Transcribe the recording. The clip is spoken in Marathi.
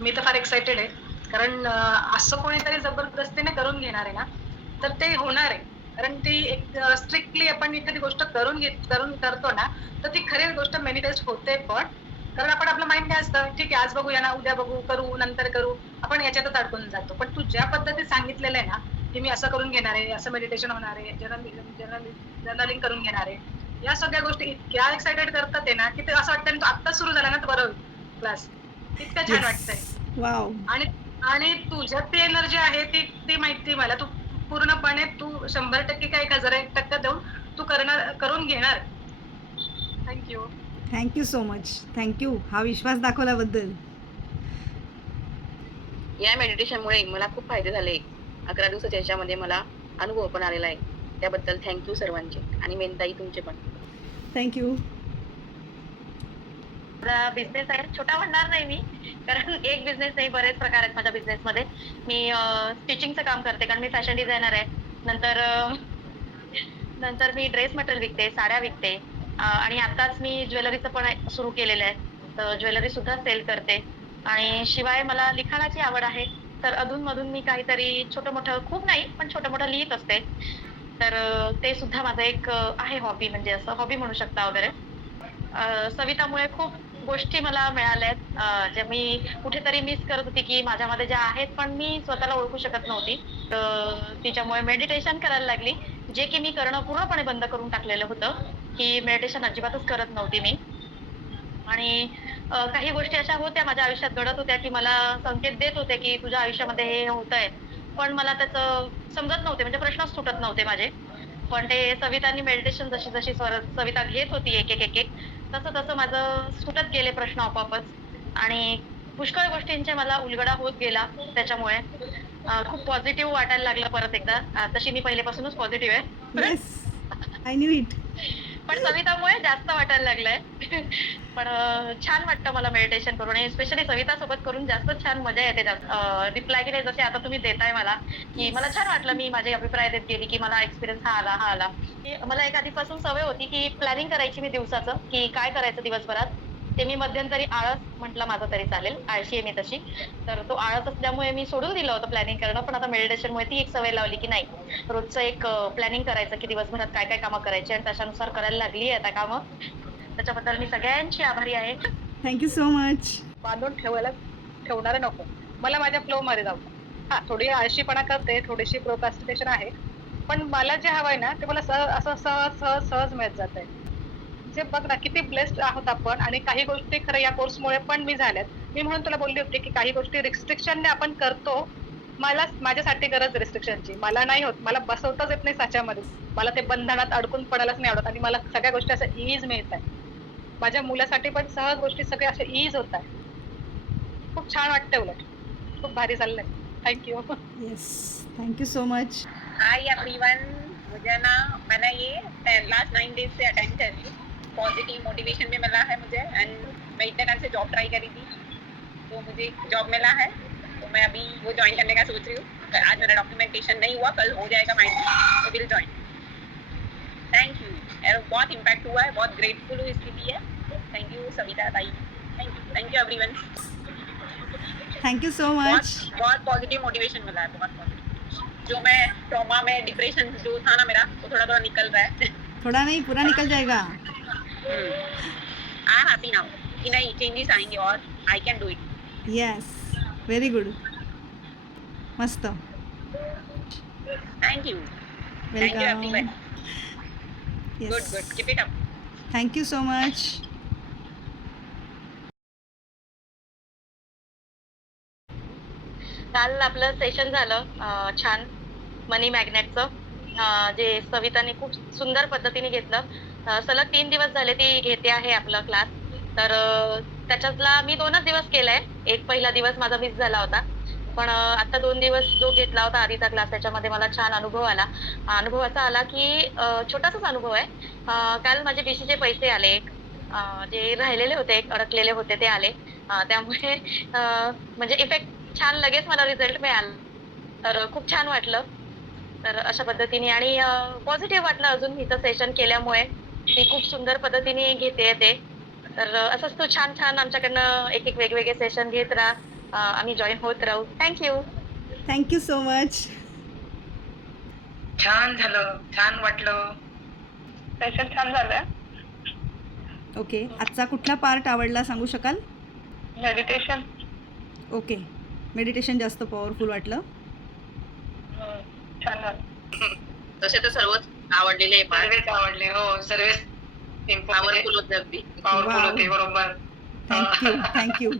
मी तर फार एक्सायटेड आहे. कारण असं कोणीतरी जबरदस्तीने करून घेणार आहे ना, तर ते होणार आहे. कारण ती एक स्ट्रिक्टली आपण एखादी गोष्ट करून करतो ना, तर ती खरी गोष्ट मॅनिफेस्ट होते पण. कारण आपण आपलं माइंड काय असतं, ठीक आहे आज बघूया ना, उद्या बघू, करू, नंतर करू. आपण याच्यातच अडकून जातो. पण तू ज्या पद्धतीत सांगितलेलं आहे ना, की मी असं करून घेणार आहे, असं मेडिटेशन होणार आहे, जर्नलिंग करून घेणार आहे. या सगळ्या गोष्टी इतक्या एक्साइटेड करतात आहे ना, की ते असं वाटतं आत्ताच सुरू झाला ना, तर बरं होईल क्लास. इतकं छान येस. वाटतंय. वाव. आणि आणि तुझ्यात ती एनर्जी आहे ती ती माहिती मला. तू पूर्णपणे तू 100% काय 1001% देऊन तू करून घेणार. Thank you. Thank you so much. Thank you हा विश्वास दाखवल्याबद्दल. या मेडिटेशनमुळे मला खूप फायदे झाले. 11 दिवसाच्या ह्याच्यामध्ये मला अनुभव पण आलेला आहे. त्याबद्दल थँक्यू सर्वांचे आणि मेनताई तुमचे पण. थँक्यू. माझा बिझनेस आहे, छोटा म्हणणार नाही मी, कारण एक बिझनेस नाही, बरेच प्रकार आहेत माझ्या बिझनेसमध्ये. मी स्टिचिंगचं काम करते, कारण मी फॅशन डिझायनर आहे. नंतर नंतर मी ड्रेस मटेरियल विकते, साड्या विकते, आणि आताच मी ज्वेलरीचं पण सुरू केलेलं आहे. तर ज्वेलरी सुद्धा सेल करते. आणि शिवाय मला लिखाणाची आवड आहे. तर अधूनमधून मी काहीतरी छोटं मोठं, खूप नाही पण छोटं मोठं लिहित असते. तर ते सुद्धा माझं एक आहे हॉबी, म्हणजे असं हॉबी म्हणू शकता वगैरे. सवितामुळे खूप गोष्टी मला मिळाल्यात, ज्या मी कुठेतरी मिस करत होती, की माझ्यामध्ये ज्या आहेत पण मी स्वतःला ओळखू शकत नव्हती. तिच्यामुळे मेडिटेशन करायला लागली, जे की मी करणं पूर्णपणे बंद करून टाकलेलं होतं, की मेडिटेशन अजिबातच करत नव्हती मी. आणि काही गोष्टी अशा होत्या माझ्या आयुष्यात घडत होत्या, की मला संकेत देत होते, की तुझ्या आयुष्यामध्ये हे होतंय. पण मला त्याचं समजत नव्हते, म्हणजे प्रश्नच सुटत नव्हते माझे. पण ते सवितांनी मेडिटेशन जशी-जशी सविता घेत होती एक-एक, तसं-तसं माझं सुटत गेले प्रश्न आपोआपच. आणि पुष्कळ गोष्टींचा मला उलगडा होत गेला त्याच्यामुळे. खूप पॉझिटिव्ह वाटायला लागलं परत एकदा. तशी मी पहिल्यापासूनच पॉझिटिव्ह आहे. येस. I knew it. पण सवितामुळे जास्त वाटायला लागलंय. पण छान वाटतं मला मेडिटेशन करून, आणि स्पेशली सवितासोबत करून जास्त छान मजा येते. रिप्लाय केले जसे आता तुम्ही देताय मला, की मला छान वाटलं. मी माझे अभिप्राय देत गेली, की मला एक्सपिरियन्स हा आला, हा आला. की मला एक आधीपासून सवय होती, की प्लॅनिंग करायची मी दिवसाचं, की काय करायचं दिवसभरात. ते मी मध्यंतरी आळस म्हटलं माझं तरी चालेल, आळशी आहे मी तशी. तर तो आळस असल्यामुळे मी सोडून दिलं होतं प्लॅनिंग करणं. पण आता मेडिटेशनमुळे ती एक सवय लावली, की नाही, रोजचं एक प्लॅनिंग करायचं, की दिवसभरात काय-काय कामं करायची, आणि त्याच्यानुसार करायला लागली आहे आता कामं. त्याच्याबद्दल मी सगळ्यांची आभारी आहे. Thank you so much. बांधून ठेवणारं नको. मला माझ्या फ्लोमध्ये जाऊ दे. हां, थोडी आळशीपणा करते, थोडीशी प्रोक्रॅस्टिनेशन आहे. पण मला जे हवंय ना, ते मला असं सहज मिळत जातंय. म्हणजे बघ ना, किती ब्लेस्ड आहोत आपण. आणि काही गोष्टी खरं या कोर्समुळे पण मी झाल्यात. मी म्हणून तुला बोलली होती, की काही गोष्टी रिस्ट्रिक्शनने आपण करतो. माझ्यासाठी गरज रिस्ट्रिक्शनची. मला नाही होत. मला बसवताच येत नाही साच्यामध्ये. मला ते बंधनात अडकून पडायलाच नाही आवडत. आणि मला सगळ्या गोष्टी असं ईज मिळतायत. माझ्या मुलासाठी पण सहज गोष्टी सगळ्या अशा ईज होतायत. खूप छान वाटतंय उलट. खूप भारी चाललंय. Thank you. Yes. Thank you so much. Hi everyone, मुझे ना मैंने ये लास्ट 9 डेज से अटेंड कर रही हूँ. पॉजिटिव मोटिवेशन भी मिला है मुझे, एंड मैं इतने टाइम से जॉब ट्राई करी थी, तो मुझे जॉब मिला है. तो मैं अभी वो ज्वाइन करने का सोच रही हूँ. आज मेरा डॉक्यूमेंटेशन नहीं हुआ, कल हो जाएगा माइंड में, तो विल ज्वाइन. Thank you. बहुत इम्पैक्ट हुआ है, बहुत ग्रेटफुल हूँ इसके लिए. थैंक यू सविता ताई. Thank you everyone. Thank you so बहुत मच. बहुत पॉजिटिव मोटिवेशन मिला है, बहुत पॉजिटिव. जो मैं ट्रॉमा में, डिप्रेशन जो था ना मेरा, वो थोड़ा थोड़ा निकल रहा है. थोड़ा नहीं पूरा निकल जाएगा. आई एम हैप्पी नाउ कि नहीं, चेंजेस आएंगे और I can do it. Yes. Very good. मस्त. Thank you. Thank you welcome. Everyone. Good yes. Good, keep it up. Thank you so much. काल आपलं सेशन झालं छान, मनी मॅग्नेटचं, जे सविताने खूप सुंदर पद्धतीने घेतलं. सलग 3 दिवस झाले ती घेते आहे आपला क्लास. तर त्याच्यातला मी 2च दिवस केलाय. एक पहिला दिवस माझा मिस झाला होता. पण आता 2 दिवस जो घेतला होता आधीचा क्लास, त्याच्यामध्ये मला छान अनुभव आला. अनुभव असा आला, की छोटासाच अनुभव आहे. काल माझे बीसीचे पैसे आले. जे राहिलेले होते, एक अडकलेले होते ते आले. त्यामुळे म्हणजे इफेक्ट छान, लगेच मला रिझल्ट मिळाला. तर खूप छान वाटलं. तर अशा पद्धतीने, आणि पॉझिटिव्ह वाटलं अजून हिचं सेशन केल्यामुळे. ती खूप सुंदर पद्धतीने घेतेय ते. तर असंच तू छान-छान आमच्याकडनं एक-एक वेगवेगळे सेशन घेत राहा. आम्ही जॉईन होत राहू. थँक्यू. Thank you so much. छान झालं, छान वाटलं. सेशन छान झालंय. ओके, आजचा कुठला पार्ट आवडला सांगू शकाल? मेडिटेशन ओके, मेडिटेशन जास्त पॉवरफुल वाटलं. छान झालं. तसे तर सर्वच आवडलेले पार्ट सर्वच आवडले. हो, सर्वच पॉवरफुल होते अगदी. Powerful Wow. होते. बरोबर. थँक्यू.